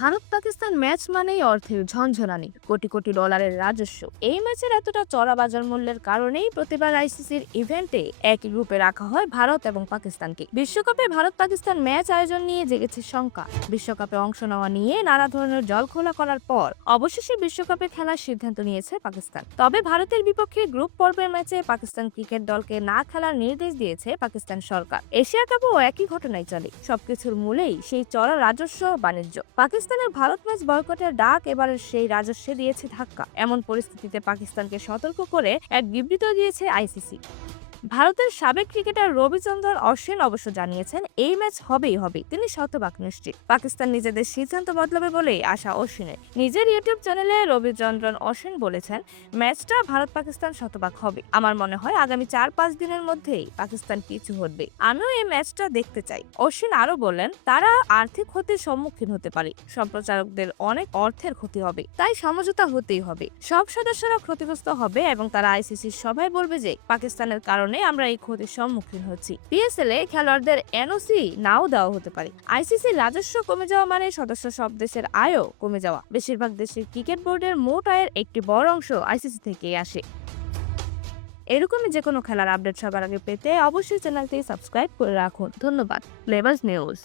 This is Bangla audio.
ভারত পাকিস্তান ম্যাচ মানেই অর্থের ঝনঝনানি, কোটি কোটি ডলারের রাজস্ব। এই ম্যাচের এতটা চড়া বাজার মূল্যের কারণেই প্রতিবার আইসিসির ইভেন্টে একই গ্রুপে রাখা হয় ভারত এবং পাকিস্তানকে। বিশ্বকাপে ভারত পাকিস্তান ম্যাচ আয়োজন নিয়ে জেগেছে শঙ্কা। বিশ্বকাপে অংশ নেওয়া নিয়ে নানা ধরনের জলখোলা করার পর অবশেষে বিশ্বকাপে খেলার সিদ্ধান্ত নিয়েছে পাকিস্তান। তবে ভারতের বিপক্ষে গ্রুপ পর্বের ম্যাচে পাকিস্তান ক্রিকেট দলকে না খেলার নির্দেশ দিয়েছে পাকিস্তান সরকার। এশিয়া কাপও একই ঘটনায় চলে। সবকিছুর মূলেই সেই চড়া রাজস্ব বাণিজ্য। পাকিস্তানের ভারত ম্যাচ বয়কটের ডাক এবারের সেই রাজস্বে দিয়েছে ধাক্কা। এমন পরিস্থিতিতে পাকিস্তানকে সতর্ক করে এক বিবৃতি দিয়েছে আইসিসি। ভারতের সাবেক ক্রিকেটার রবিচন্দ্রন অশ্বিন অবশ্য জানিয়েছেন, এই ম্যাচ হবেই হবে তিনি শতভাগ নিশ্চিত। পাকিস্তান নিজেদের সিদ্ধান্ত বদলাবে বলেই আশা অশ্বিনের। নিজের ইউটিউব চ্যানেলে রবিচন্দ্রন অশ্বিন বলেছেন, ম্যাচটা ভারত পাকিস্তান শতভাগ হবে। আমার মনে হয় আগামী চার পাঁচ দিনের মধ্যেই পাকিস্তান পিছু হটবে। আমিও এই ম্যাচটা দেখতে চাই। অশ্বিন আরও বললেন, তারা আর্থিক ক্ষতির সম্মুখীন হতে পারে। সম্প্রচারকদের অনেক অর্থের ক্ষতি হবে, তাই সমঝোতা হতেই হবে। সব সদস্যরা ক্ষতিগ্রস্ত হবে এবং তারা আইসিসির সবাই বলবে যে, পাকিস্তানের কারণে আমরা এই ক্ষতির সম্মুখীন হচ্ছি। পিএসএল এ খেলোয়াড়দের এনওসি নাও দেওয়া হতে পারে। আইসিসি রাজস্ব কমে যাওয়া মানে সদস্য সব দেশের আয়ও কমে যাওয়া। বেশিরভাগ দেশের ক্রিকেট বোর্ডের মোট আয়ের একটি বড় অংশ আইসিসি থেকেই আসে। এরকমই যে কোনো খেলার আপডেট সবার আগে পেতে অবশ্যই চ্যানেলটি সাবস্ক্রাইব করে রাখুন। ধন্যবাদ। Flavours news.